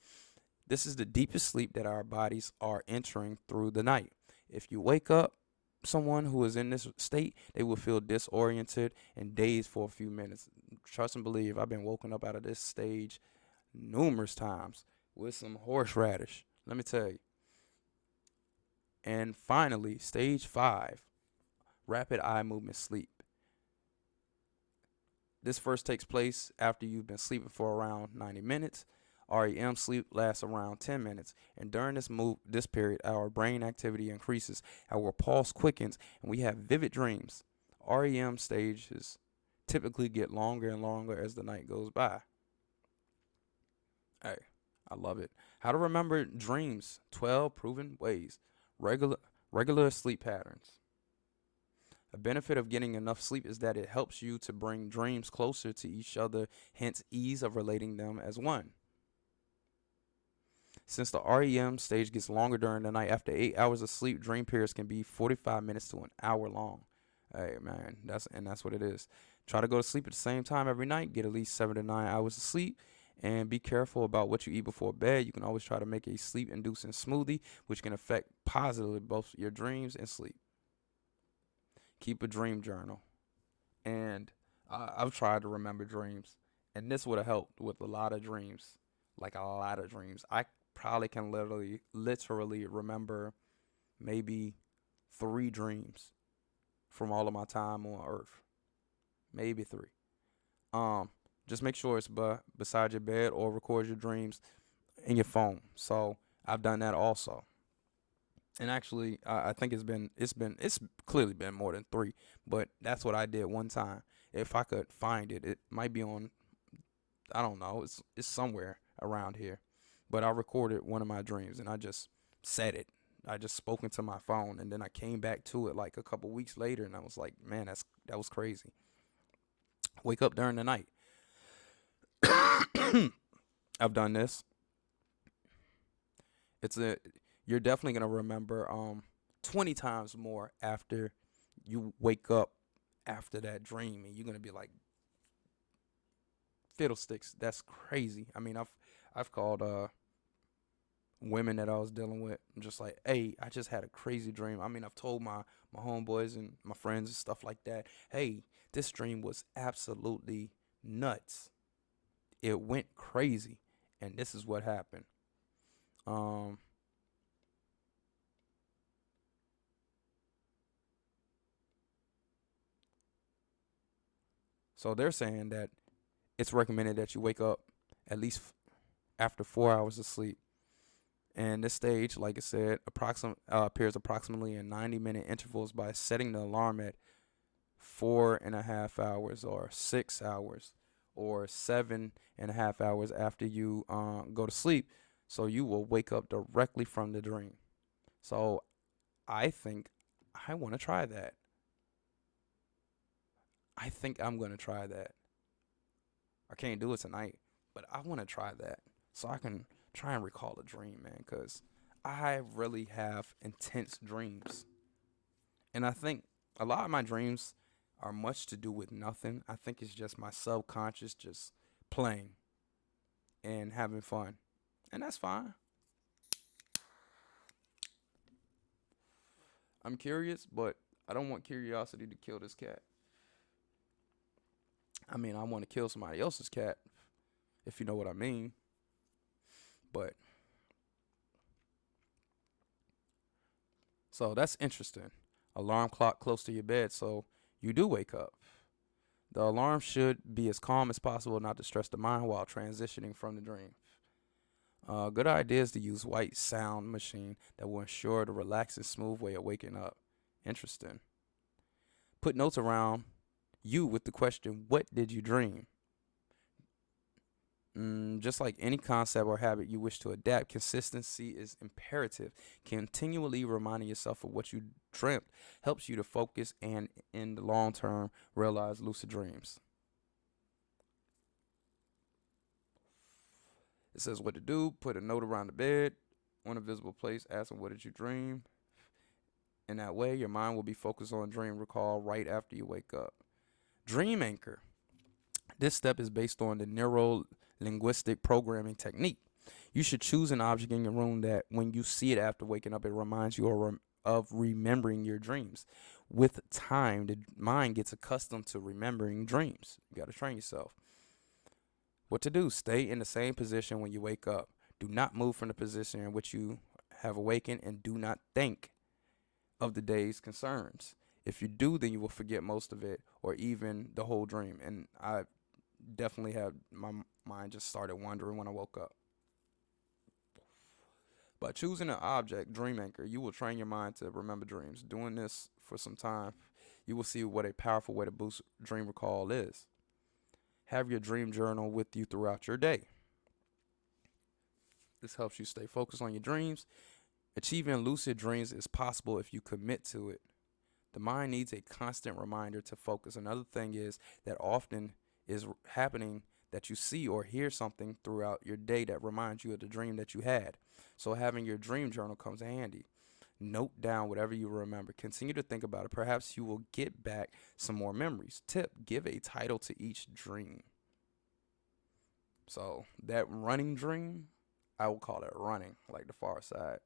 This is the deepest sleep that our bodies are entering through the night. If you wake up someone who is in this state, they will feel disoriented and dazed for a few minutes. Trust and believe, I've been woken up out of this stage numerous times with some horseradish. Let me tell you. And finally, stage 5, rapid eye movement sleep. This first takes place after you've been sleeping for around 90 minutes. REM sleep lasts around 10 minutes. And during this period, our brain activity increases, our pulse quickens, and we have vivid dreams. REM stages typically get longer and longer as the night goes by. Hey, I love it. How to remember dreams, 12 proven ways. Regular sleep patterns. A benefit of getting enough sleep is that it helps you to bring dreams closer to each other, hence ease of relating them as one. Since the REM stage gets longer during the night, after 8 hours of sleep, dream periods can be 45 minutes to an hour long. Hey man, that's what it is. Try to go to sleep at the same time every night. Get at least 7 to 9 hours of sleep. And be careful about what you eat before bed. You can always try to make a sleep-inducing smoothie, which can affect positively both your dreams and sleep. Keep a dream journal. And I've tried to remember dreams, and this would have helped with a lot of dreams, like a lot of dreams. I probably can literally remember maybe 3 dreams from all of my time on Earth, maybe 3. Just make sure it's beside your bed or record your dreams in your phone. So I've done that also. And actually, I think it's clearly been more than 3, but that's what I did one time. If I could find it, it might be on, I don't know, it's somewhere around here. But I recorded one of my dreams and I just said it. I just spoke into my phone, and then I came back to it like a couple weeks later, and I was like, man, that was crazy. Wake up during the night. I've done this. You're definitely gonna remember 20 times more after you wake up after that dream, and you're gonna be like, fiddlesticks, that's crazy. I mean, I've called women that I was dealing with, I'm just like, hey, I just had a crazy dream. I mean, I've told my homeboys and my friends and stuff like that, hey, this dream was absolutely nuts. It went crazy. And this is what happened. Um, so they're saying that it's recommended that you wake up at least after 4 hours of sleep. And this stage, like I said, appears approximately in 90-minute intervals by setting the alarm at 4.5 hours or 6 hours or 7.5 hours after you go to sleep. So you will wake up directly from the dream. So I think I want to try that. I think I'm going to try that. I can't do it tonight, but I want to try that so I can try and recall a dream, man, because I really have intense dreams. And I think a lot of my dreams are much to do with nothing. I think it's just my subconscious just playing and having fun. And that's fine. I'm curious, but I don't want curiosity to kill this cat. I mean, I want to kill somebody else's cat, if you know what I mean. But so that's interesting. Alarm clock close to your bed, so you do wake up. The alarm should be as calm as possible, not to stress the mind while transitioning from the dream. Good idea is to use white sound machine that will ensure the relaxed and smooth way of waking up. Interesting. Put notes around you with the question, what did you dream? Just like any concept or habit you wish to adapt, consistency is imperative. Continually reminding yourself of what you dreamt helps you to focus and, in the long term, realize lucid dreams. It says what to do. Put a note around the bed on a visible place asking, what did you dream? In that way, your mind will be focused on dream recall right after you wake up. Dream anchor. This step is based on the neuro-linguistic programming technique. You should choose an object in your room that when you see it after waking up, it reminds you of remembering your dreams. With time, the mind gets accustomed to remembering dreams. You got to train yourself. What to do? Stay in the same position when you wake up. Do not move from the position in which you have awakened, and do not think of the day's concerns. If you do, then you will forget most of it or even the whole dream. And I definitely had my mind just started wandering when I woke up. By choosing an object, dream anchor, you will train your mind to remember dreams. Doing this for some time, you will see what a powerful way to boost dream recall is. Have your dream journal with you throughout your day. This helps you stay focused on your dreams. Achieving lucid dreams is possible if you commit to it. The mind needs a constant reminder to focus. Another thing is that often is happening that you see or hear something throughout your day that reminds you of the dream that you had. So having your dream journal comes in handy. Note down whatever you remember. Continue to think about it. Perhaps you will get back some more memories. Tip, give a title to each dream. So that running dream, I will call it running, like the Far Side.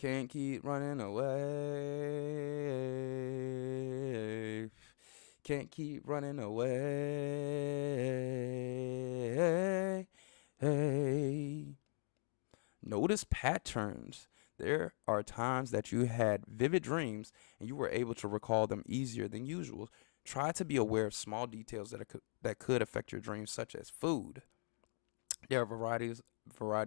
Can't keep running away. Can't keep running away. Hey. Notice patterns. There are times that you had vivid dreams and you were able to recall them easier than usual. Try to be aware of small details that could affect your dreams, such as food. There are variety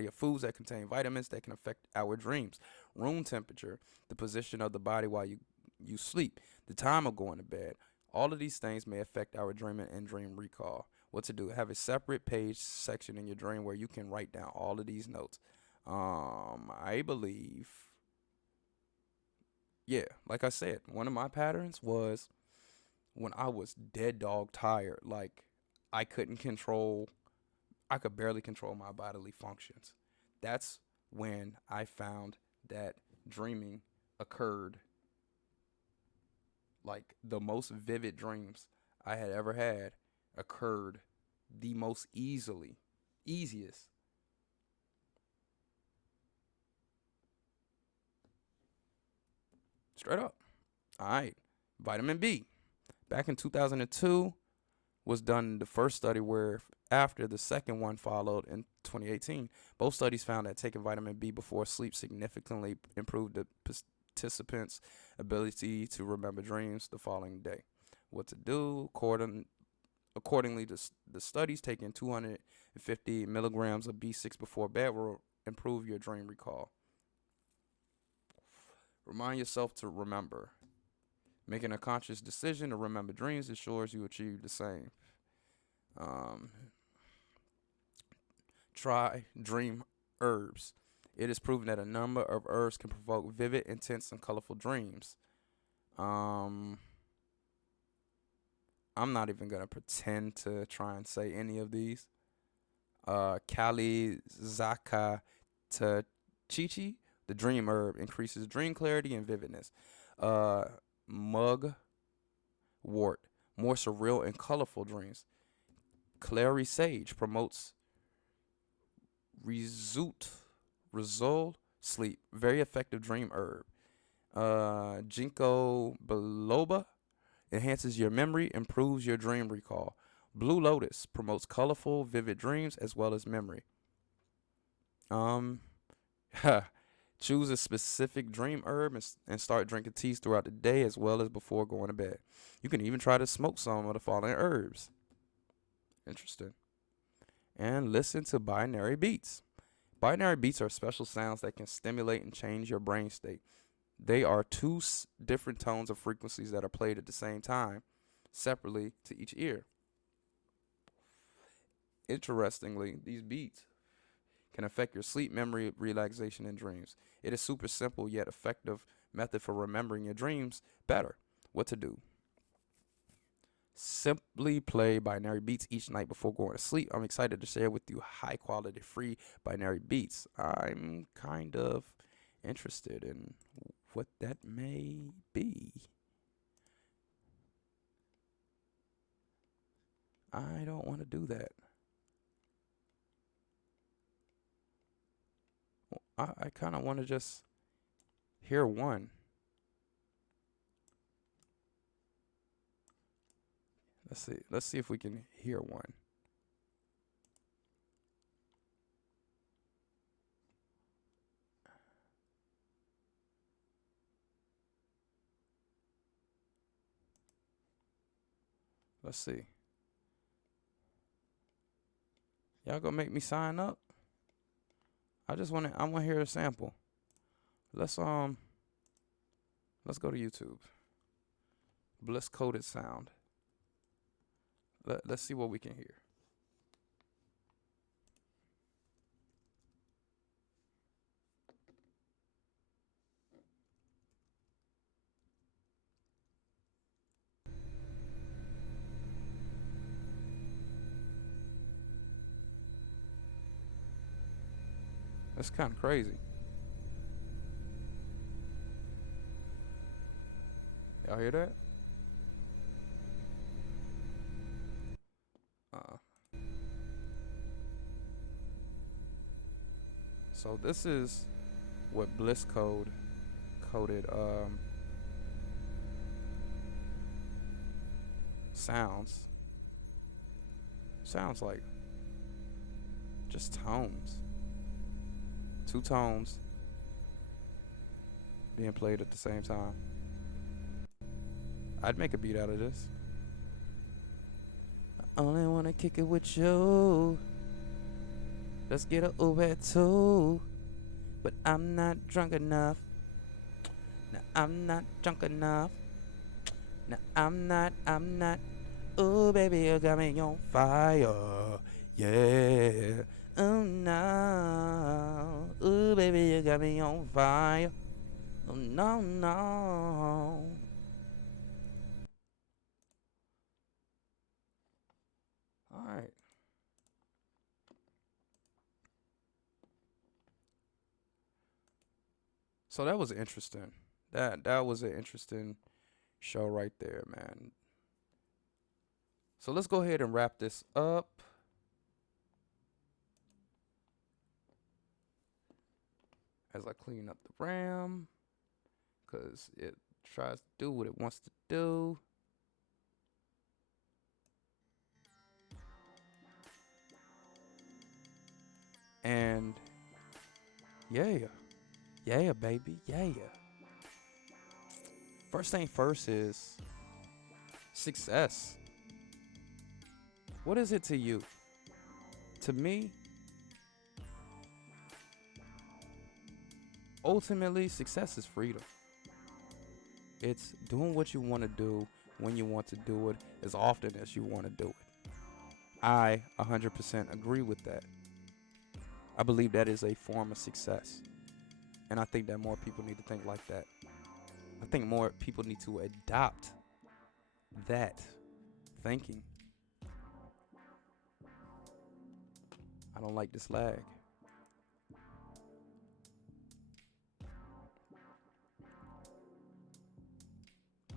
of foods that contain vitamins that can affect our dreams. Room temperature, the position of the body while you sleep, the time of going to bed. All of these things may affect our dreaming and dream recall. What to do? Have a separate page section in your dream where you can write down all of these notes. I believe, yeah, like I said, one of my patterns was when I was dead dog tired. Like I could barely control my bodily functions. That's when I found that dreaming occurred. Like the most vivid dreams I had ever had occurred the most easiest. Straight up. All right. Vitamin B. Back in 2002 was done the first study where after the second one followed in 2018. Both studies found that taking vitamin B before sleep significantly improved the participants' ability to remember dreams the following day. What to do? Accordingly, the studies taking 250 milligrams of B6 before bed will improve your dream recall. Remind yourself to remember. Making a conscious decision to remember dreams ensures you achieve the same. Try dream herbs. It is proven that a number of herbs can provoke vivid, intense, and colorful dreams. I'm not even gonna pretend to try and say any of these. Kali Zaka Tachichi, the dream herb, increases dream clarity and vividness. Mugwort, more surreal and colorful dreams. Clary sage promotes result sleep, very effective dream herb. Ginkgo biloba enhances your memory, improves your dream recall. Blue lotus promotes colorful, vivid dreams as well as memory. Choose a specific dream herb and start drinking teas throughout the day as well as before going to bed. You can even try to smoke some of the following herbs. Interesting. And listen to binary beats. Binary beats are special sounds that can stimulate and change your brain state. They are two different tones of frequencies that are played at the same time, separately to each ear. Interestingly, these beats can affect your sleep, memory, relaxation, and dreams. It is super simple yet effective method for remembering your dreams better. What to do? Simply play binary beats each night before going to sleep. I'm excited to share with you high quality free binary beats. I'm kind of interested in what that may be. I don't want to do that. I kind of want to just hear one. Let's see if we can hear one. Let's see. Y'all gonna make me sign up? I want to hear a sample. Let's go to YouTube. Bliss coded sound. Let's see what we can hear. That's kind of crazy. Y'all hear that? So this is what Bliss coded sounds like just tones. Two tones being played at the same time. I'd make a beat out of this. I only wanna kick it with you. Let's get a Uber too. But I'm not drunk enough. No, I'm not drunk enough. No, I'm not. Ooh, baby, you got me on fire. Yeah. Oh, no. Ooh, baby, you got me on fire. Oh, no. All right. So that was interesting. That was an interesting show right there, man. So let's go ahead and wrap this up. As I clean up the RAM, because it tries to do what it wants to do. And yeah, baby, yeah. First thing first is success. What is it to you? To me, ultimately, success is freedom. It's doing what you want to do when you want to do it as often as you want to do it. I 100% agree with that. I believe that is a form of success. And I think that more people need to think like that. I think more people need to adopt that thinking. I don't like this lag.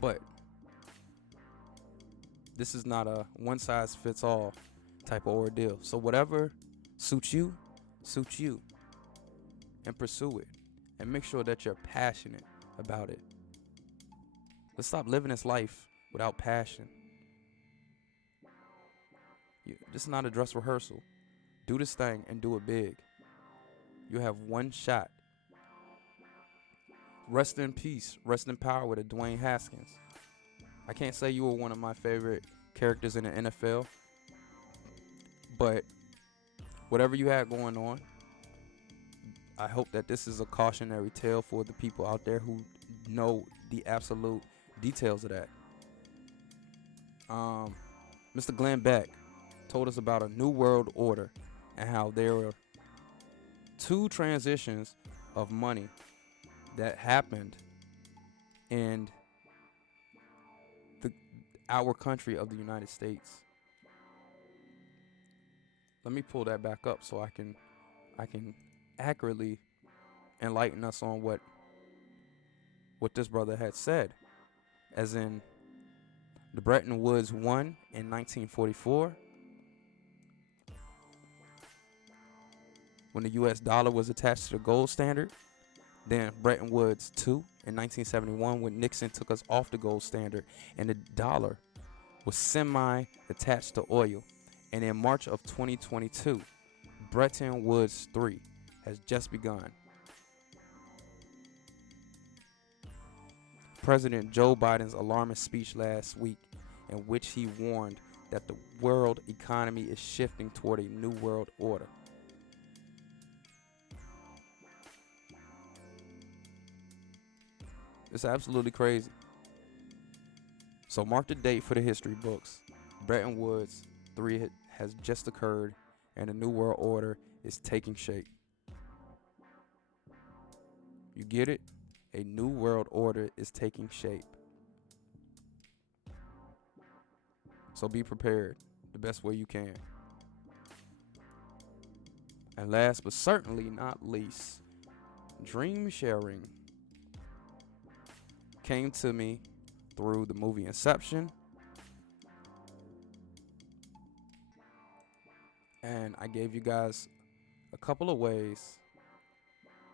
But this is not a one size fits all type of ordeal. So whatever suits you, and pursue it. And make sure that you're passionate about it. Let's stop living this life without passion. This is not a dress rehearsal. Do this thing and do it big. You have one shot. Rest in peace, rest in power with Dwayne Haskins. I can't say you were one of my favorite characters in the NFL, but whatever you had going on, I hope that this is a cautionary tale for the people out there who know the absolute details of that. Mr. Glenn Beck told us about a new world order and how there were two transitions of money that happened in our country of the United States. Let me pull that back up so I can accurately enlighten us on what this brother had said. As in, the Bretton Woods won in 1944 when the US dollar was attached to the gold standard. Then Bretton Woods 2 in 1971 when Nixon took us off the gold standard and the dollar was semi-attached to oil. And in March of 2022, Bretton Woods 3 has just begun. President Joe Biden's alarmist speech last week, in which he warned that the world economy is shifting toward a new world order. It's absolutely crazy. So mark the date for the history books. Bretton Woods 3 has just occurred and a new world order is taking shape. You get it? A new world order is taking shape. So be prepared the best way you can. And last but certainly not least, dream sharing came to me through the movie Inception. And I gave you guys a couple of ways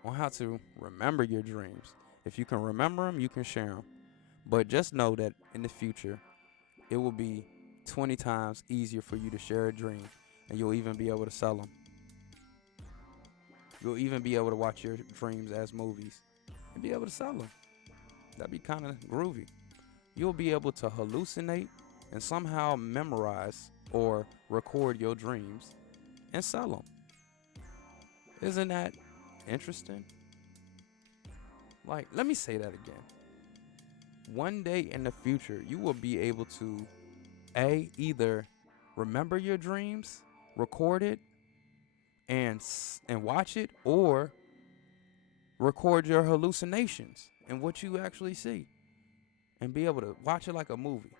on how to remember your dreams. If you can remember them, you can share them. But just know that in the future, it will be 20 times easier for you to share a dream. And you'll even be able to sell them. You'll even be able to watch your dreams as movies and be able to sell them. That'd be kind of groovy. You'll be able to hallucinate and somehow memorize or record your dreams and sell them. Isn't that interesting? Like, let me say that again. One day in the future, you will be able to either remember your dreams, record it, and watch it, or record your hallucinations and what you actually see and be able to watch it like a movie.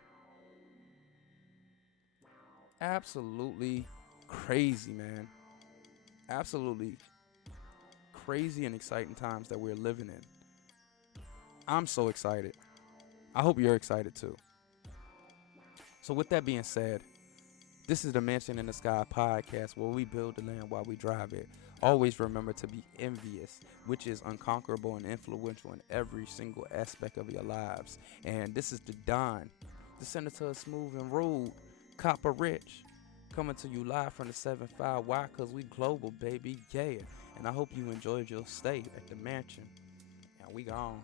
Absolutely crazy, man. Absolutely crazy and exciting times that we're living in. I'm so excited. I hope you're excited too. So with that being said, this is the Mansion in the Sky podcast where we build the land while we drive it. Always remember to be envious, which is unconquerable and influential in every single aspect of your lives. And this is the Don, the Senator Smooth and Rude, Copper Rich, coming to you live from the 7-5. Why? Because we global, baby. Yeah. And I hope you enjoyed your stay at the mansion. And we gone.